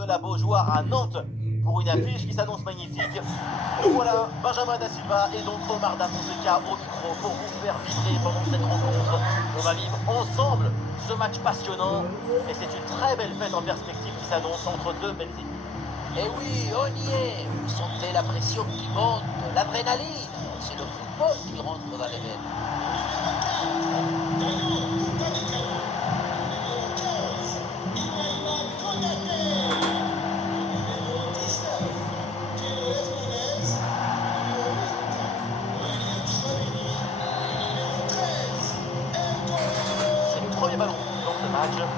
de la Beaujoire à Nantes pour une affiche qui s'annonce magnifique. Nous voilà, Benjamin Da Silva et donc Omar Da Fonseca au micro pour vous faire vibrer pendant cette rencontre. On va vivre ensemble ce match passionnant et c'est une très belle fête en perspective qui s'annonce entre deux belles équipes. Et oui, on y est. Vous sentez la pression qui monte, l'adrénaline. C'est le football qui rentre dans les veines. C'est le premier ballon dans ce match.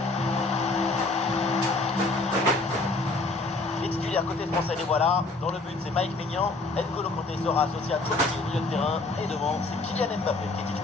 Les titulaires côté français, les voilà. Dans le but, c'est Mike Maignan. N'Golo Kanté sera associé à Chouameni au milieu de terrain. Et devant, c'est Kylian Mbappé qui est titulaire.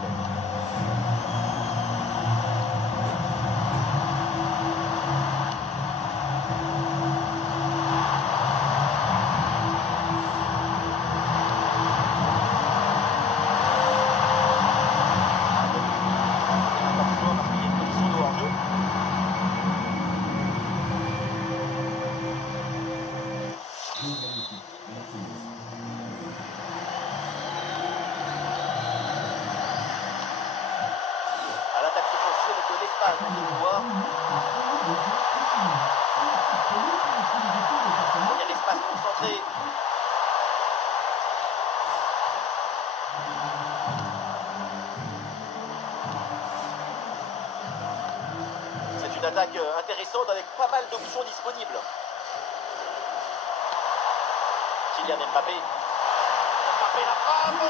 À l'attaque se poursuit avec de l'espace dans ce couloir. Il y a l'espace concentré. C'est une attaque intéressante avec pas mal d'options disponibles. Kylian Mbappé. Mbappé la frappe.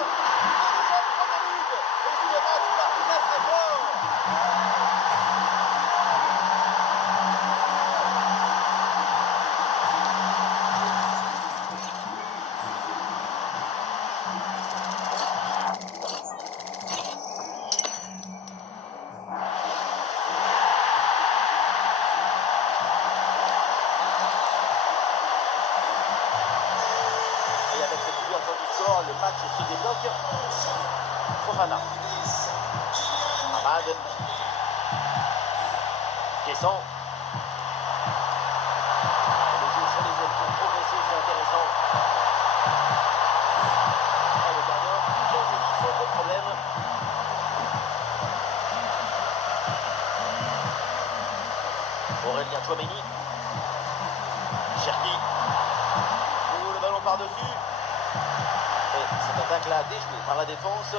Et ce match part très très fort. Et avec cette ouverture du score, le match se débloque. Fofana. Ahmad. Guessant. Le jeu sur les ailes pour progresser, c'est intéressant. Et le gardien sans trop de problème. Aurélien Chouameni. Cherki. Oh, le ballon par-dessus. Et cette attaque-là déjouée par la défense.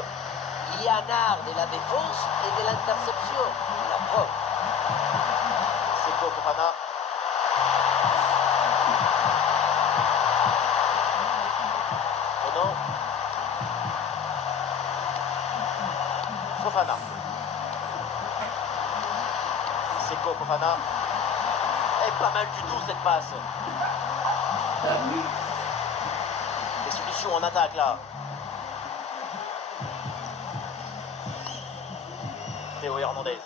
Il y a un art de la défense et de l'interception. La preuve. Seko Fofana. Renan. Fofana. Seko Fofana. Et pas mal du tout cette passe. Des solutions en attaque là. Théo Hernandez.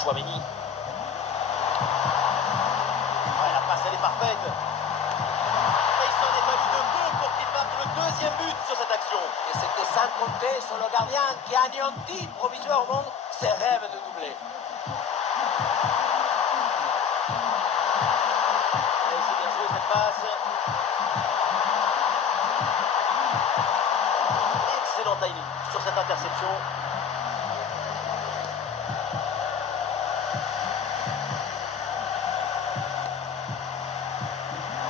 Chouameni. Ouais, la passe elle est parfaite. Et il s'en est fallu de peu pour qu'il marque le deuxième but sur cette action. Et c'était sans compter sur le gardien qui a anéanti provisoirement ses rêves de doubler. Et c'est bien joué cette passe. Excellent timing sur cette interception.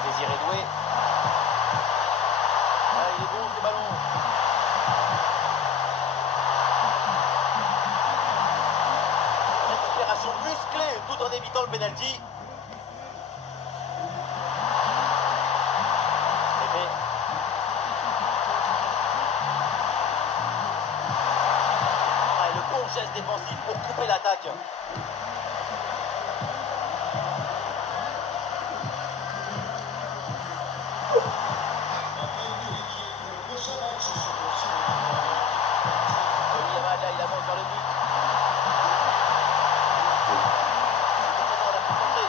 Désiré Doué. Ah, il est bon ce ballon. Récupération musclée tout en évitant le pénalty. Pépé. Ah, et le bon geste défensif pour couper l'attaque. Là, il avance vers le but. C'est maintenant la concentrée.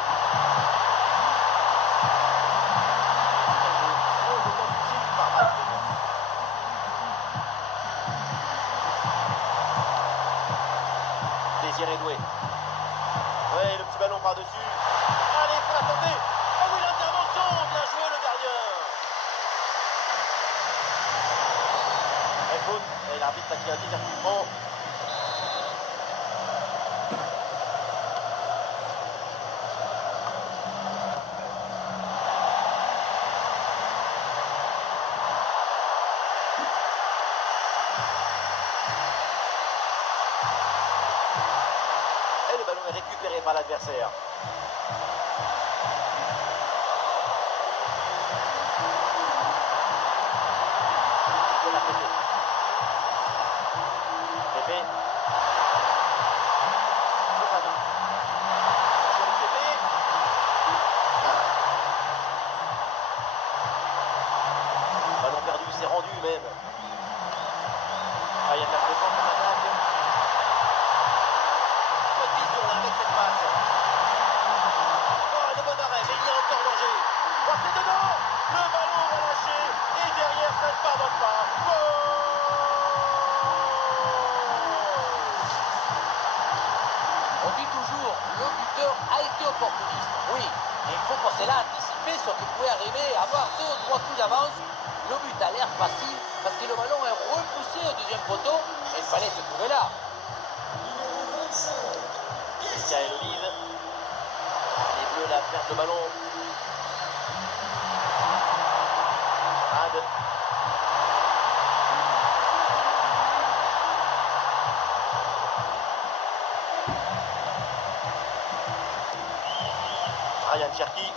adversaire. Nicolas Pepe. Pepe. Fofana. Samuel Pepe. Ballon perdu, c'est rendu même. Ah, il y a de la présence en attaque. Bonne vision là avec cette passe. Oh, le bon arrêt, mais il y a encore danger. Oh, c'est dedans. Le ballon relâché. Et derrière, ça ne pardonne pas. On dit toujours, le buteur a été opportuniste. Oui, mais il faut pour cela anticiper ce qui pouvait arriver, avoir 2 ou 3 coups d'avance. Le but a l'air facile parce que le ballon est repoussé au deuxième poteau et il fallait se trouver là. Michael Olive. Les Bleus là perdent le ballon. Ad. Ryan Cherki.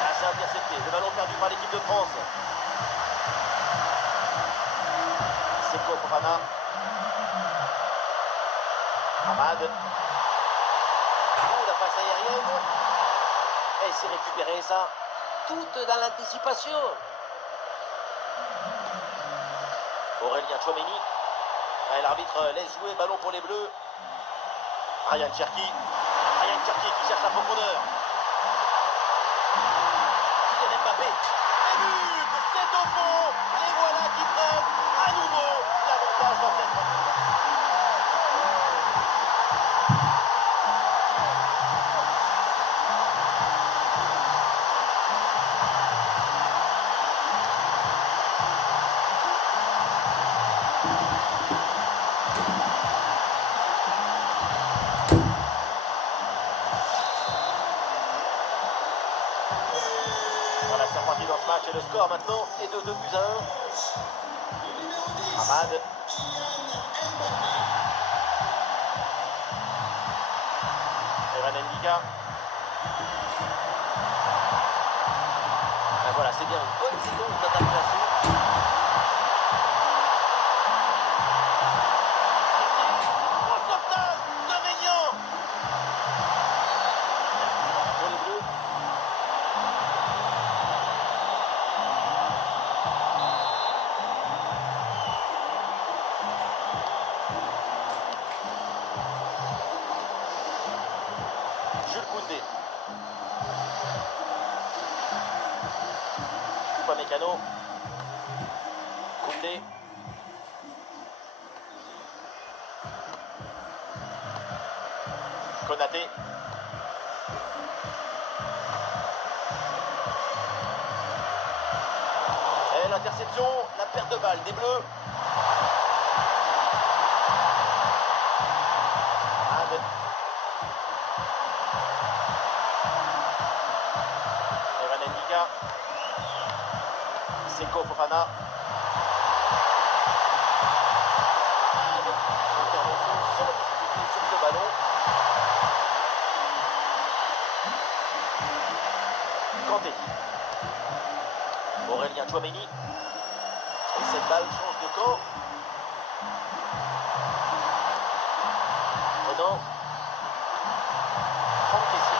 Là c'est intercepté. Le ballon perdu par l'équipe de France. Seko Fofana. Hamad. Oh, la passe aérienne. Et c'est récupéré ça. Tout dans l'anticipation. Aurélien Tchouameni. Et l'arbitre laisse jouer, ballon pour les Bleus. Ryan Cherki. Ryan Cherki qui cherche la profondeur. Kylian Mbappé. Et but, c'est au fond. Les voilà qui prennent à nouveau l'avantage dans cette rencontre. Voilà, c'est reparti dans ce match et le score maintenant est de 2 buts à 1. Hamad. Evan Ndika. Ben voilà, c'est bien une bonne séquence d'attaque placée. Au sauvetage de Maignan. Pour les Bleus. Jules Koundé. Upamecano. Koundé. Konaté. Et l'interception, la perte de balle des Bleus. Ad. Evan Ndika. Seko Fofana. Intervention sans difficulté sur ce ballon. Kanté. Aurélien Tchouameni. Et cette balle change de camp. Renan. Franck Kessié.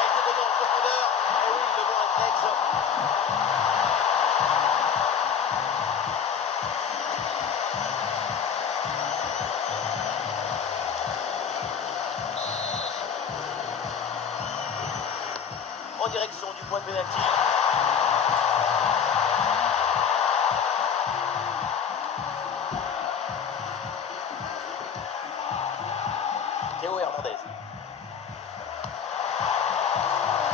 Et c'est donné en profondeur. Et oui, le bon réflexe. En direction du point de pénalty. Théo Hernandez. Et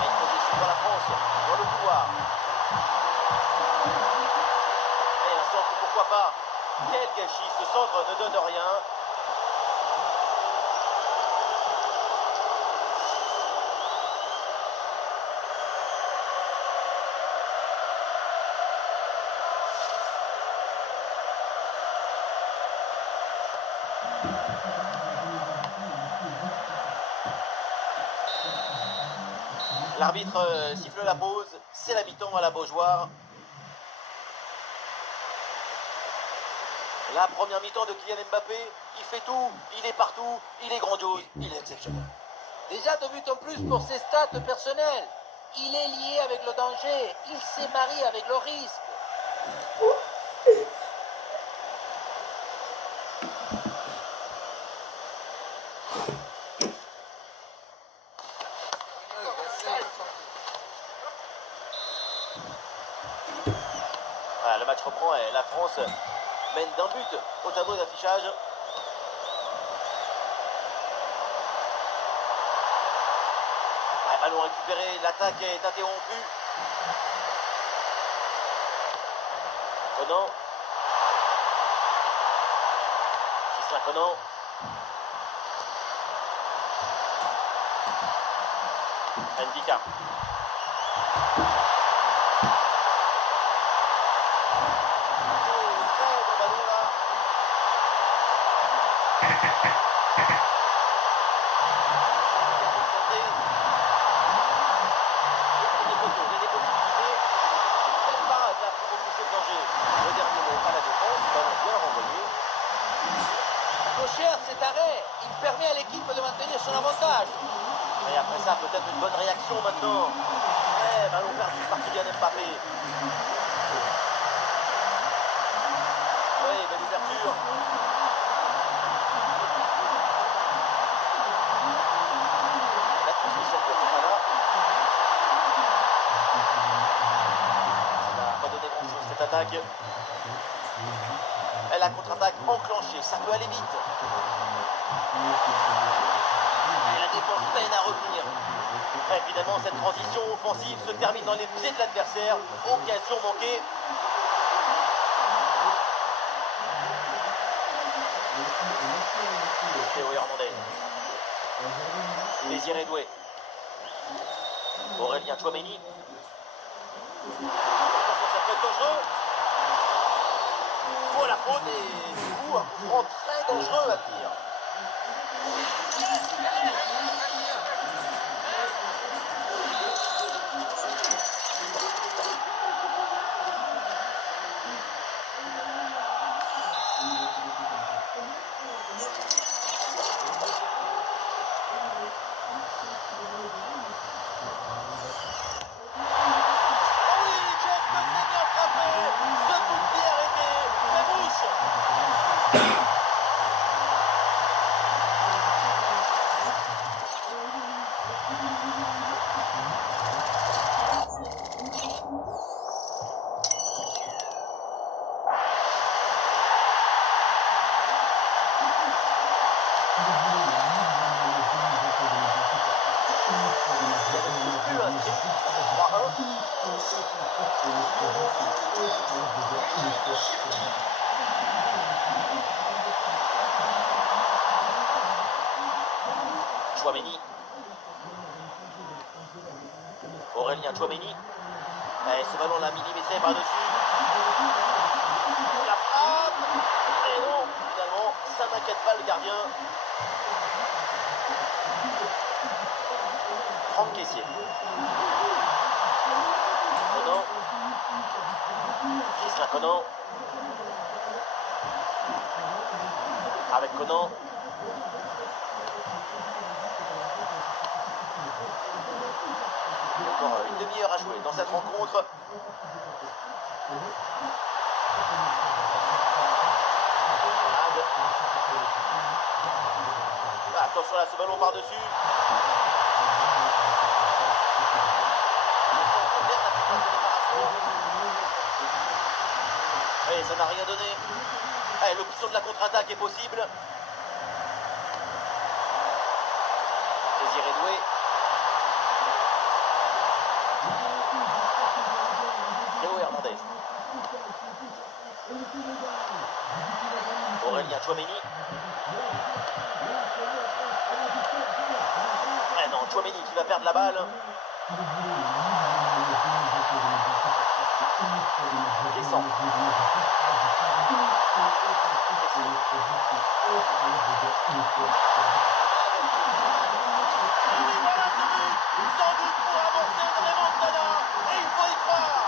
une position pour la France dans le couloir. Et un centre, pourquoi pas. Quel gâchis, ce centre ne donne rien. L'arbitre siffle la pause, c'est la mi-temps à la Beaujoire. La première mi-temps de Kylian Mbappé, il fait tout, il est partout, il est grandiose, il est exceptionnel. Déjà 2 buts en plus pour ses stats personnelles. Il est lié avec le danger, il s'est marié avec le risque. Voilà, le match reprend et la France mène d'un but au tableau d'affichage. Ballon récupéré, l'attaque est interrompue. Conan. Gislain Conan. Ndika. Gauchère, cet arrêt, il permet à l'équipe de maintenir son avantage. Et après ça, peut-être une bonne réaction maintenant. Ballon perdu par Kylian Mbappé. Oui, belle ouverture. La transmission pour Fofana. Ça n'a pas donné grand-chose cette attaque. Et la contre-attaque enclenchée, ça peut aller vite. Et la défense peine à revenir. Et finalement, cette transition offensive se termine dans les pieds de l'adversaire. Occasion manquée. Théo Hernandez. Désiré Doué. Aurélien Tchouaméni. Ça peut être dangereux. Oh, la faute et du coup un coup franc très dangereux à venir. Tchouaméni. Aurélien Tchouaméni. Et ce ballon l'a millimétré par-dessus. La frappe. Et non, finalement, ça n'inquiète pas le gardien. Franck Kessié. Conan. Gislain Conan. Avec Conan. Encore une demi-heure à jouer dans cette rencontre. Attention là, ce ballon par-dessus. Et ça n'a rien donné. Allez, l'option de la contre-attaque est possible. Désiré Doué. Théo Hernandez. Aurélien Tchouaméni. Non, Tchouaméni qui va perdre la balle. Descend. Oui, voilà ce but, sans doute pour avancer une remontada, et il faut y croire.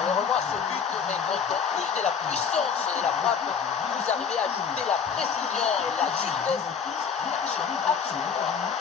On le revoit ce but, mais quand en plus de la puissance de la frappe, vous arrivez à ajouter la précision et la justesse, c'est une action absolument.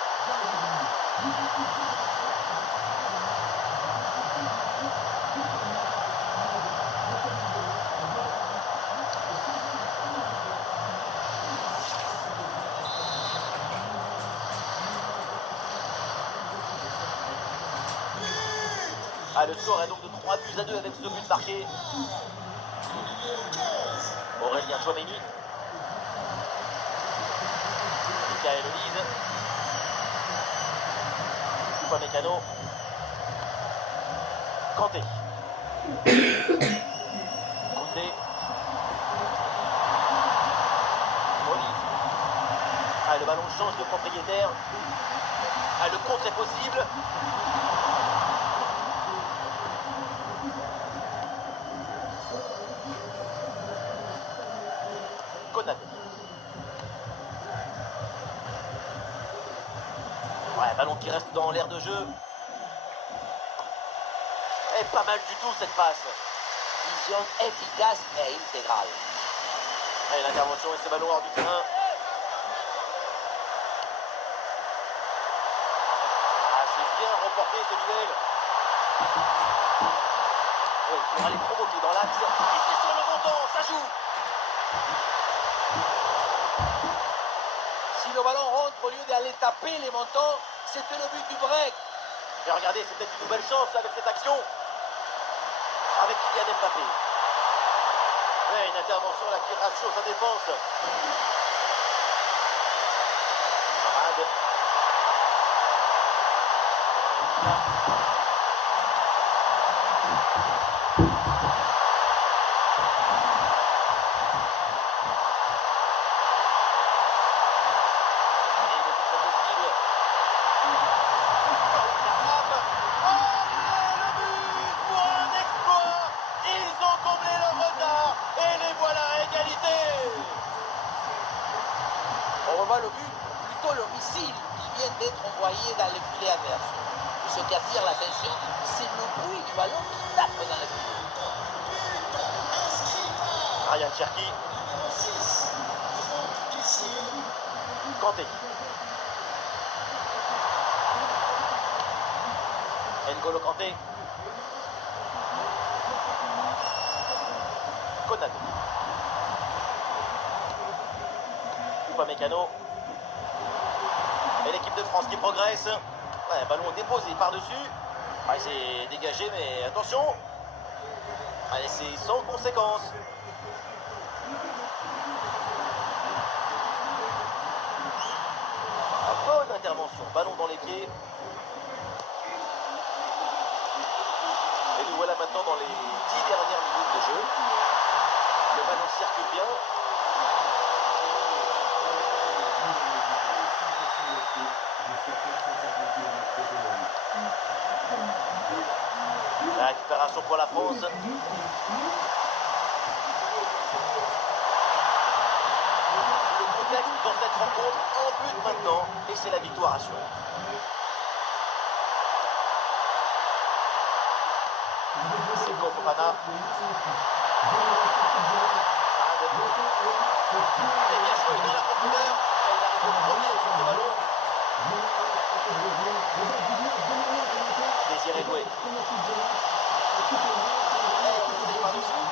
Ah, le score est donc de 3-2 avec ce but marqué. Aurélien Tchouaméni. Michael Olise. Upamecano. Kanté. Koundé. Olise. Ah, le ballon change de propriétaire. Ah, le contre est possible. Konaté. Ouais, ballon qui reste dans l'air de jeu. Et pas mal du tout cette passe. Vision efficace et intégrale. Allez, l'intervention et ce ballon hors du terrain. Ah, c'est bien remporté ce duel. Oui, pour aller provoquer dans l'axe. Ici sur le montant, ça joue. Si le ballon rentre au lieu d'aller taper les montants, c'était le but du break. Et regardez, c'est peut-être une nouvelle chance avec cette action. Avec Kylian Mbappé. Ouais, une intervention là qui rassure sa défense. Parade. Allez, mais c'est pas possible. Oh, la frappe. Oh, le but pour un exploit. Ils ont comblé leur retard. Et les voilà, égalité. On revoit le but, plutôt le missile qui vient d'être envoyé dans le filet adverse. Et ce qui attire l'attention, c'est le bruit du ballon qui tape dans le filet. Ryan Cherki. Kanté. N'Golo Kanté. Konaté. Upamecano. Et l'équipe de France qui progresse. Ouais, ballon déposé par-dessus. Ouais, c'est dégagé, mais attention. Allez, c'est sans conséquence. Bonne intervention. Ballon dans les pieds. Et nous voilà maintenant dans les 10 dernières minutes de jeu. Le ballon circule bien. La récupération pour la France. Le contexte dans cette rencontre, un but maintenant, et c'est la victoire assurée. C'est Fofana. Et bien joué dans la profondeur. Et il arrive au premier sur ce ballon. Désiré Doué. C'est par-dessus.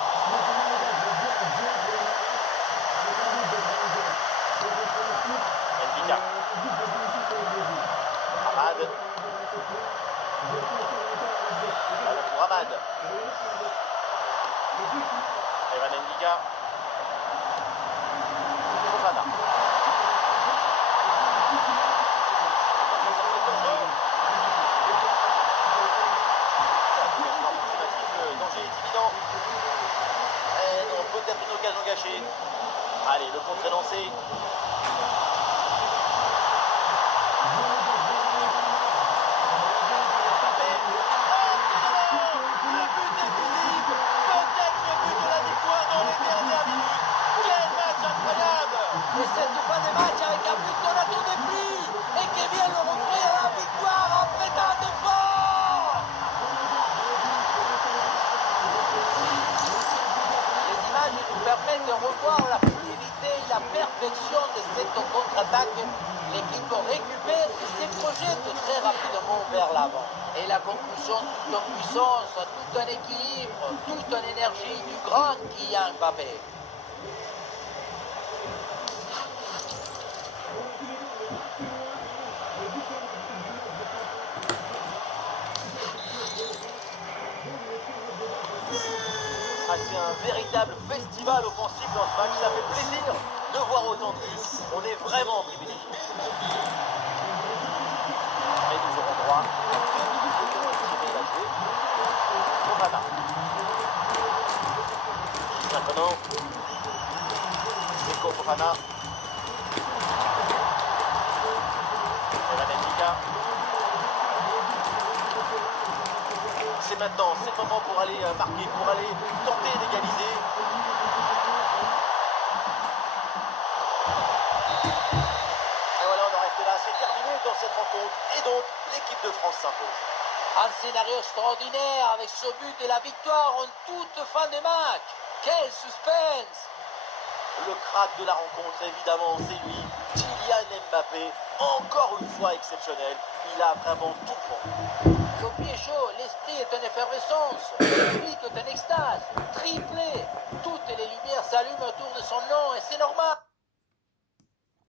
Ndika. Hamad. Ballon pour Hamad. Evan Ndika. Fofana. Le danger est imminent. Et non, peut-être une occasion gâchée. Allez, le contre est lancé. Le but décisif, peut-être le but de la victoire dans les dernières minutes. perfection de cette contre-attaque. L'équipe récupère et se projette très rapidement vers l'avant. Et la conclusion, toute en puissance, tout en équilibre, toute en énergie du grand Kylian Mbappé. Ah, c'est un véritable festival offensif dans ce match. Ça fait plaisir de voir autant de buts. On est vraiment privilégié. Et nous aurons droit à 2 minutes de temps estimés à jouer. Fofana. Maintenant, Nico Fofana. C'est maintenant, c'est le moment pour aller marquer, pour aller tenter d'égaliser. Et voilà, on en reste là, c'est terminé dans cette rencontre. Et donc, l'équipe de France s'impose. Un scénario extraordinaire avec ce but et la victoire en toute fin de match. Quel suspense! Le crack de la rencontre, évidemment, c'est lui, Kylian Mbappé. Encore une fois exceptionnel. Il a vraiment tout pour. Le pied est chaud, l'esprit est en effervescence, le public est en extase, triplé. Toutes les lumières s'allument autour de son nom et c'est normal.